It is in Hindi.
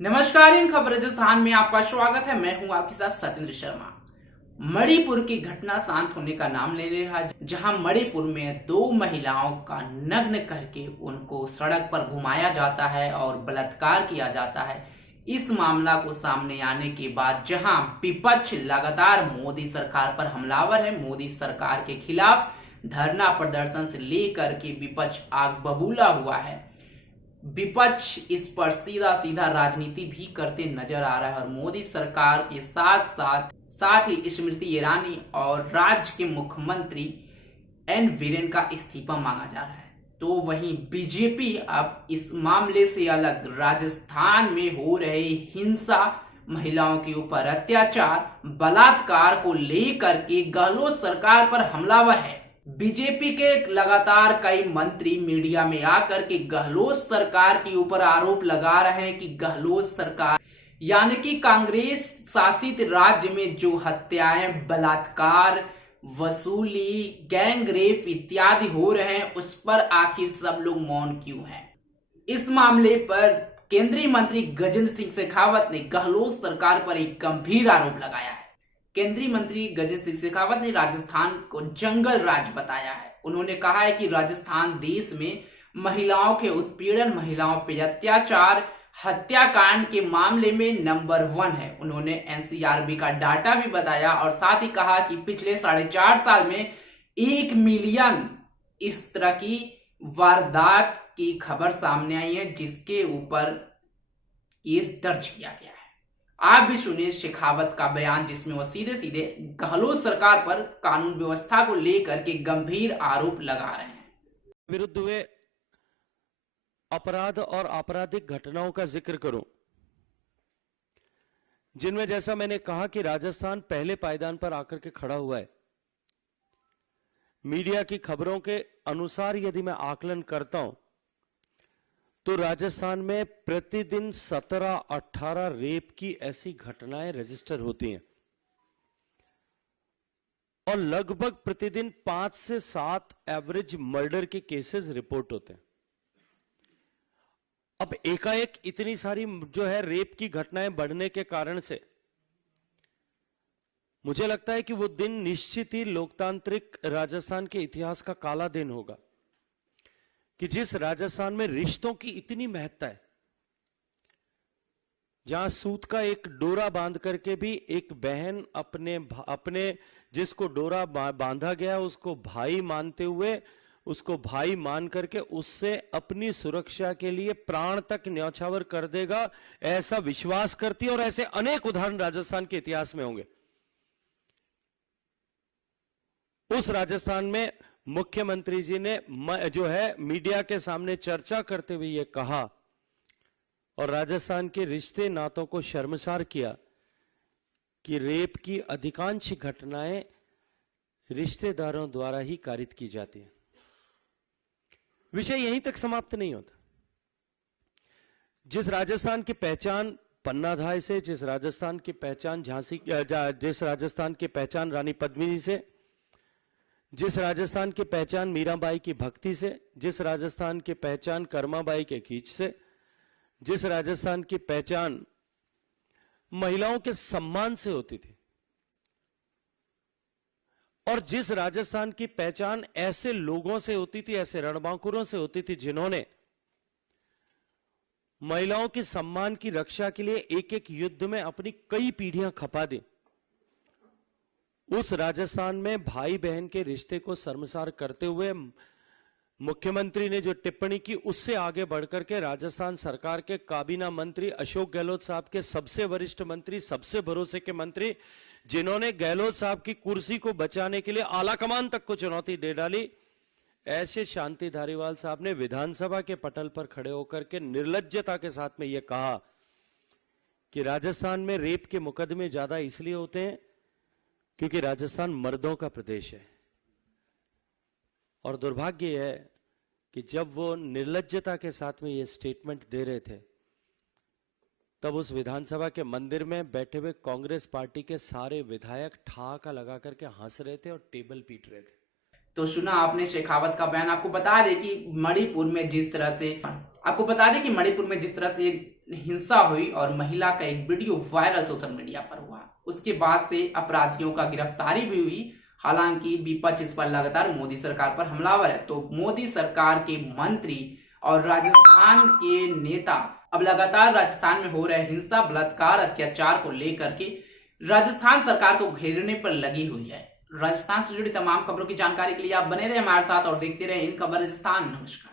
नमस्कार, इन खबर राजस्थान में आपका स्वागत है। मैं हूं आपके साथ सत्येंद्र शर्मा। मणिपुर की घटना शांत होने का नाम ले रहा है, जहां मणिपुर में दो महिलाओं का नग्न करके उनको सड़क पर घुमाया जाता है और बलात्कार किया जाता है। इस मामला को सामने आने के बाद जहां विपक्ष लगातार मोदी सरकार पर हमलावर है, मोदी सरकार के खिलाफ धरना प्रदर्शन से लेकर के विपक्ष आग बबूला हुआ है। विपक्ष इस पर सीधा सीधा राजनीति भी करते नजर आ रहा है और मोदी सरकार के साथ ही स्मृति ईरानी और राज्य के मुख्यमंत्री एन वीरेन का इस्तीफा मांगा जा रहा है। तो वहीं बीजेपी अब इस मामले से अलग राजस्थान में हो रहे हिंसा, महिलाओं के ऊपर अत्याचार, बलात्कार को लेकर के गहलोत सरकार पर हमलावर है। बीजेपी के लगातार कई मंत्री मीडिया में आकर के गहलोत सरकार के ऊपर आरोप लगा रहे हैं कि गहलोत सरकार यानी कि कांग्रेस शासित राज्य में जो हत्याएं, बलात्कार, वसूली, गैंग रेप इत्यादि हो रहे हैं, उस पर आखिर सब लोग मौन क्यों हैं। इस मामले पर केंद्रीय मंत्री गजेंद्र सिंह शेखावत ने गहलोत सरकार पर एक गंभीर आरोप लगाया है। केंद्रीय मंत्री गजेंद्र सिंह शेखावत ने राजस्थान को जंगल राज बताया है। उन्होंने कहा है कि राजस्थान देश में महिलाओं के उत्पीड़न, महिलाओं पर अत्याचार, हत्याकांड के मामले में नंबर 1 है। उन्होंने एनसीआरबी का डाटा भी बताया और साथ ही कहा कि पिछले 4.5 साल में 1 मिलियन इस तरह की वारदात की खबर सामने आई है, जिसके ऊपर केस दर्ज किया गया है। आप भी सुनिए शेखावत का बयान, जिसमें वह सीधे सीधे गहलोत सरकार पर कानून व्यवस्था को लेकर के गंभीर आरोप लगा रहे हैं। विरुद्ध हुए अपराध और आपराधिक घटनाओं का जिक्र करूं, जिनमें जैसा मैंने कहा कि राजस्थान पहले पायदान पर आकर के खड़ा हुआ है। मीडिया की खबरों के अनुसार यदि मैं आकलन करता हूं तो राजस्थान में प्रतिदिन 17-18 रेप की ऐसी घटनाएं रजिस्टर होती हैं और लगभग प्रतिदिन 5 से 7 एवरेज मर्डर के केसेस रिपोर्ट होते हैं। अब एकाएक इतनी सारी जो है रेप की घटनाएं बढ़ने के कारण से मुझे लगता है कि वो दिन निश्चित ही लोकतांत्रिक राजस्थान के इतिहास का काला दिन होगा कि जिस राजस्थान में रिश्तों की इतनी महत्ता है, जहां सूत का एक डोरा बांध करके भी एक बहन अपने जिसको डोरा बांधा गया उसको भाई मानते हुए, उसको भाई मान करके उससे अपनी सुरक्षा के लिए प्राण तक न्यौछावर कर देगा, ऐसा विश्वास करती है। और ऐसे अनेक उदाहरण राजस्थान के इतिहास में होंगे। उस राजस्थान में मुख्यमंत्री जी ने जो है मीडिया के सामने चर्चा करते हुए यह कहा और राजस्थान के रिश्ते नातों को शर्मसार किया कि रेप की अधिकांश घटनाएं रिश्तेदारों द्वारा ही कारित की जाती है। विषय यहीं तक समाप्त नहीं होता। जिस राजस्थान की पहचान पन्नाधाय से, जिस राजस्थान की पहचान जिस राजस्थान की पहचान रानी पद्मिनी से, जिस राजस्थान की पहचान मीराबाई की भक्ति से, जिस राजस्थान की पहचान कर्माबाई के खींच से, जिस राजस्थान की पहचान महिलाओं के सम्मान से होती थी और जिस राजस्थान की पहचान ऐसे लोगों से होती थी, ऐसे रणबांकुरों से होती थी जिन्होंने महिलाओं के सम्मान की रक्षा के लिए एक एक युद्ध में अपनी कई पीढ़ियां खपा दी, उस राजस्थान में भाई बहन के रिश्ते को शर्मसार करते हुए मुख्यमंत्री ने जो टिप्पणी की, उससे आगे बढ़कर के राजस्थान सरकार के काबीना मंत्री अशोक गहलोत साहब के सबसे वरिष्ठ मंत्री, सबसे भरोसे के मंत्री, जिन्होंने गहलोत साहब की कुर्सी को बचाने के लिए आलाकमान तक को चुनौती दे डाली, ऐसे शांति धारीवाल साहब ने विधानसभा के पटल पर खड़े होकर के निर्लज्जता के साथ में यह कहा कि राजस्थान में रेप के मुकदमे ज्यादा इसलिए होते हैं क्योंकि राजस्थान मर्दों का प्रदेश है। और दुर्भाग्य है कि जब वो निर्लज्जता के साथ में ये स्टेटमेंट दे रहे थे, तब उस विधानसभा के मंदिर में बैठे हुए कांग्रेस पार्टी के सारे विधायक ठहाका लगा करके हंस रहे थे और टेबल पीट रहे थे। तो सुना आपने शेखावत का बयान। आपको बता दें कि मणिपुर में जिस तरह से आपको बता दें कि मणिपुर में जिस तरह से हिंसा हुई और महिला का एक वीडियो वायरल सोशल मीडिया पर हुआ, उसके बाद से अपराधियों का गिरफ्तारी भी हुई। हालांकि विपक्ष इस पर लगातार मोदी सरकार पर हमलावर है, तो मोदी सरकार के मंत्री और राजस्थान के नेता अब लगातार राजस्थान में हो रहे हिंसा, बलात्कार, अत्याचार को लेकर के राजस्थान सरकार को घेरने पर लगी हुई है। राजस्थान से जुड़ी तमाम खबरों की जानकारी के लिए आप बने रहे हमारे साथ और देखते रहे इन खबर राजस्थान। नमस्कार।